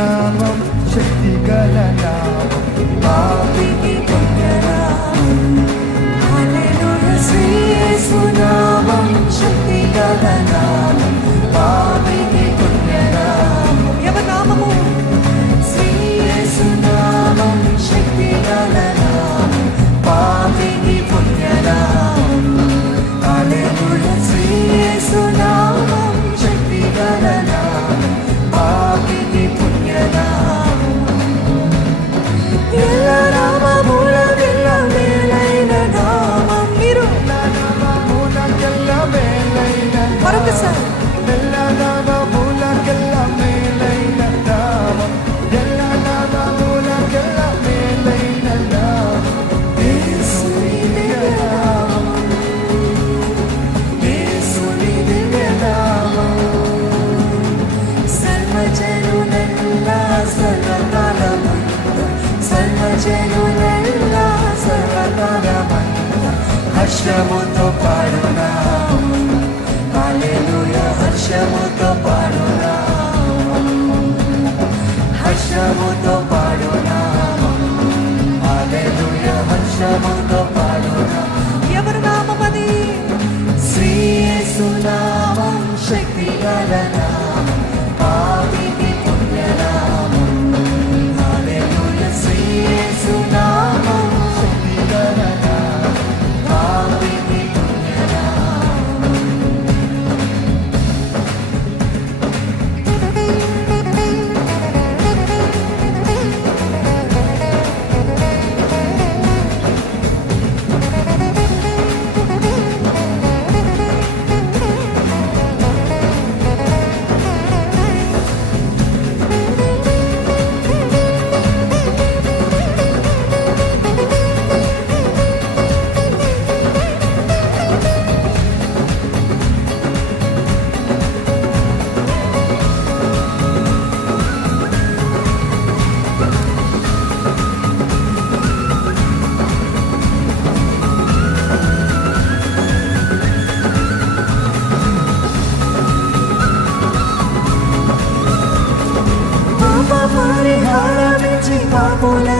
I'm హర్షముతో పాడునా? హర్షము volar.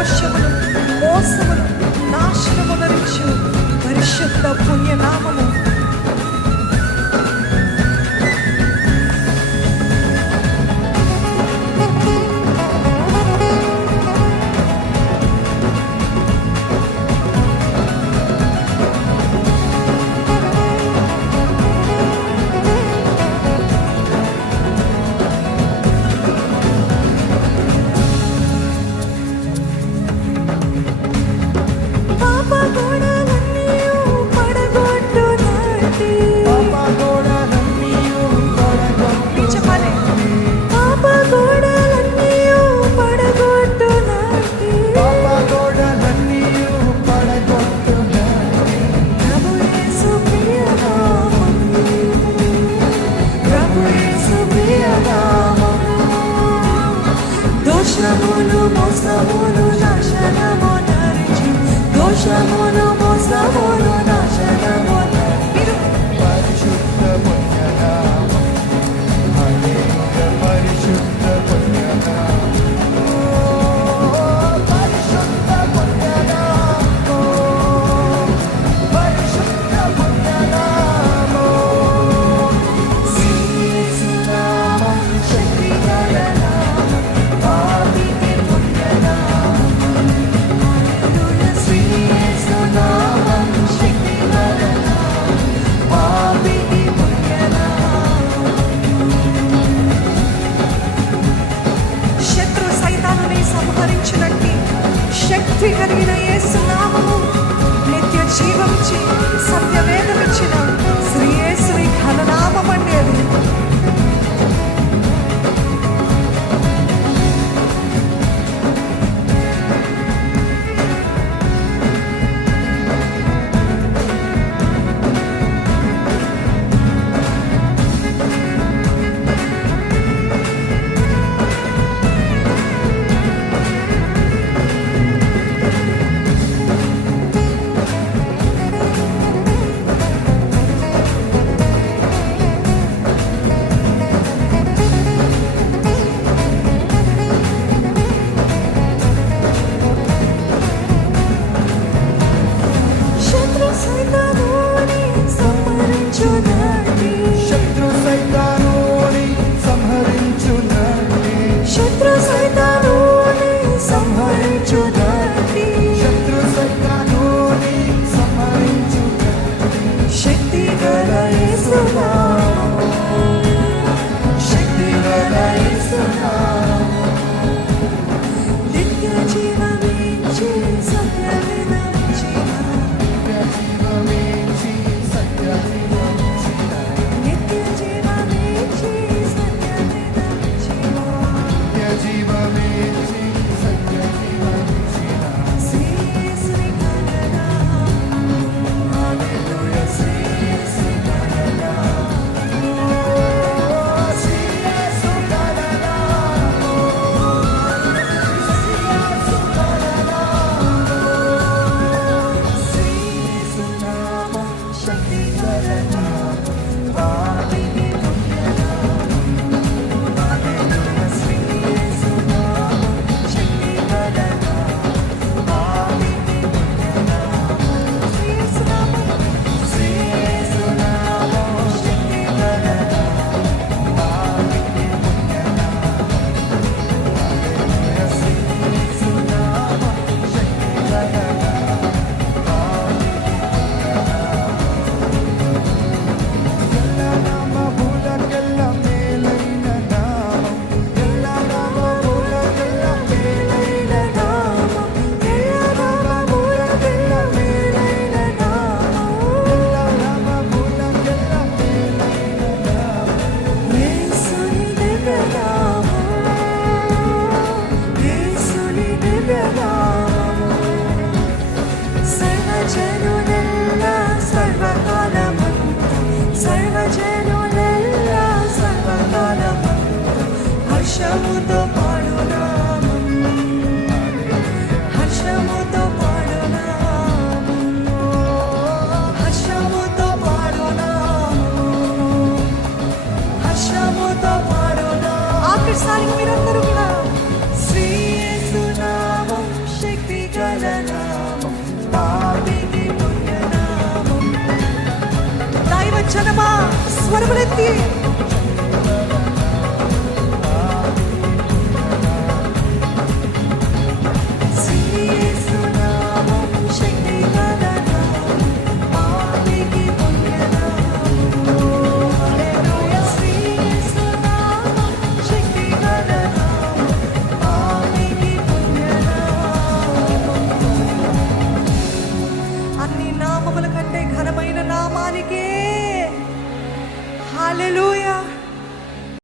ഘോഷവും മോസവും നാശനമറിച്ചും പരിശുദ്ധ പുണ്യനാമവും జీవం జీవం para para ti.